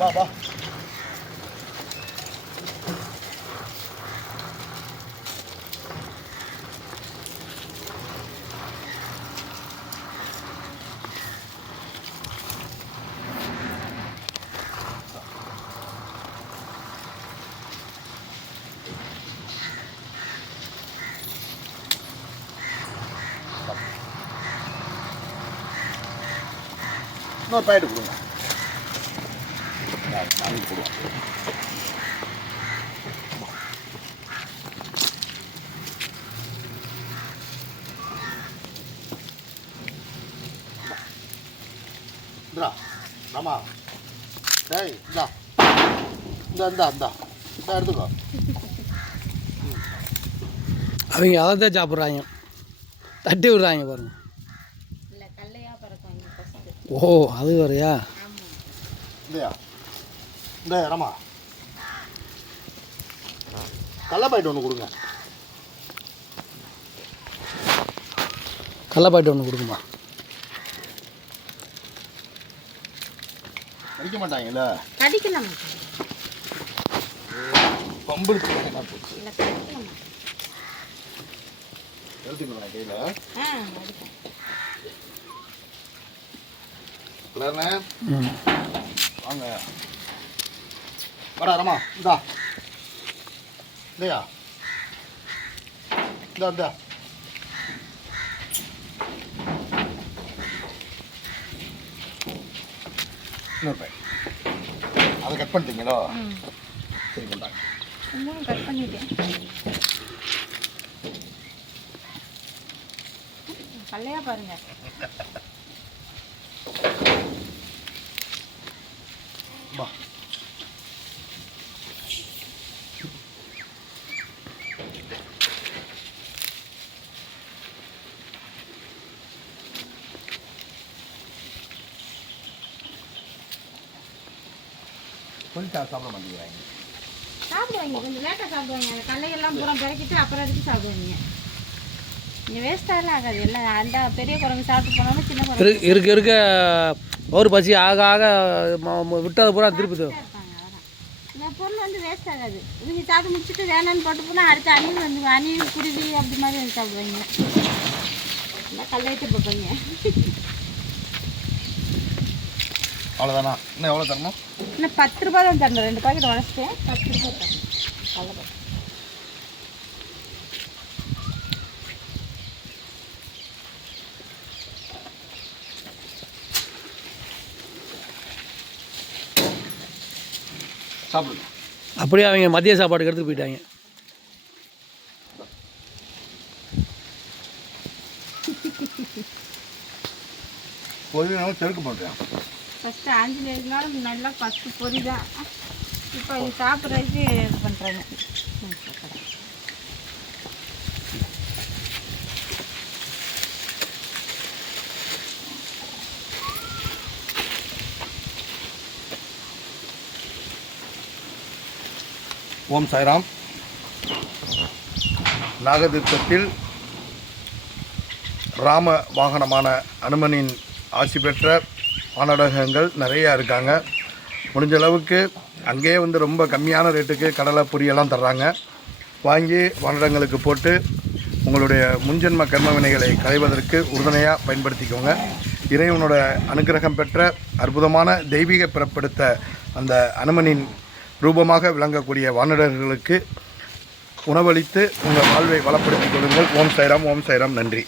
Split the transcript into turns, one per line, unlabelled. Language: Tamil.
வா வா இன்னொரு பாக்கெட் கொடுங்க நான் நாளைக்கு கொடுவேன் இந்தா ஆமா டேய் இந்தா. இந்த இந்தா இந்தா. இந்தா எடுத்துக்கோ.
அவங்க அதை தான் சாப்பிட்றாங்க. தட்டி விடுறாங்க பாருங்க. ஓ அது
ஆமாம்
இல்லையா? இந்த ரமா. கடல பாக்கெட் ஒன்று கொடுங்க.
கடலப்பாட்டு ஒன்று கொடுக்குமா
அடிக்க மாட்டாங்கல்ல?
கடிக்கலாம். மாட்டேன்
பம்புக்கு போச்சு?
இல்லை கடிக்கலாம். மாட்டேன்
எழுத்துக்கணும் கையில். வாங்க. வாடா ரமா இந்தா. இல்லையா? இந்தா இந்தா. இன்னொரு பை. அதை கட் பண்ணிட்டீங்களோ? சரி கொண்டாங்க
கட் பண்ணிட்டேன். கல்லையாக பாருங்க.
வா. கொஞ்சம் சாப்பிட மாட்டேங்கிறாங்க
சாப்பிடுவாங்க கொஞ்சம் லேட்டாக சாப்பிடுவாங்க. அந்த கல்லையெல்லாம் பூரா பிறக்கிட்டு அப்புறம் எடுத்து சாப்பிடுவாங்க? இங்கே வேஸ்ட்டாகலாம் ஆகாது. எல்லாம் அந்த பெரிய குரங்கு சாப்பிட்டு போனாலும் சின்ன குரங்கு
இரு இருக்க இருக்க. ஒரு பசி ஆக ஆக விட்டது பூரா திருப்பி
இந்த பொருள் வந்து வேஸ்ட் ஆகாது. இவங்க சாப்பிட்டு முடிச்சுட்டு வேணான்னு போட்டு போனால் அடுத்து அணில் வந்து அணில் குருவி அப்படி மாதிரி வந்து சாப்பிடுவாங்க. இந்த கல்லைட்டு பார்ப்பாங்க
அவ்வளோதானா இன்னும் எவ்வளோ தரணும்?
இன்னும் பத்து ரூபா தான் தரணும். ரெண்டு பாக்கெட் உடச்சிட்டேன். பத்து ரூபா தரணும். கல்லை
சாப்பிடுங்க.
அப்படியே அவங்க மதிய சாப்பாட்டுக்கு எடுத்துட்டு போயிட்டாங்க.
பொதுவே நம்ம செருக்கு பண்ணுறேன்
ஃபஸ்ட்டு ஆஞ்சநேயர்னால நல்லா ஃபஸ்ட்டு பொறி தான் இப்போ இது சாப்பிட்றதுக்கு இது பண்ணுறாங்க
ஓம் சாய்ராம். நாகதீர்த்தத்தில் ராம வாகனமான அனுமனின் ஆசி பெற்ற வானடகங்கள் நிறையா இருக்காங்க. முடிஞ்ச அளவுக்கு அங்கேயே வந்து ரொம்ப கம்மியான ரேட்டுக்கு கடலை பொரியெல்லாம் தர்றாங்க. வாங்கி வானடங்களுக்கு போட்டு உங்களுடைய முன்ஜென்ம கர்ம வினைகளை களைவதற்கு உறுதுணையாக பயன்படுத்திக்கோங்க. இறைவனோட அனுக்கிரகம் பெற்ற அற்புதமான தெய்வீக பிறப்படுத்த அந்த அனுமனின் ரூபமாக விளங்கக்கூடிய வானடர்களுக்கு உணவளித்து உங்கள் வாழ்வை வளப்படுத்திக் கொள்ளுங்கள். ஓம் சைராம் ஓம் சைராம் நன்றி.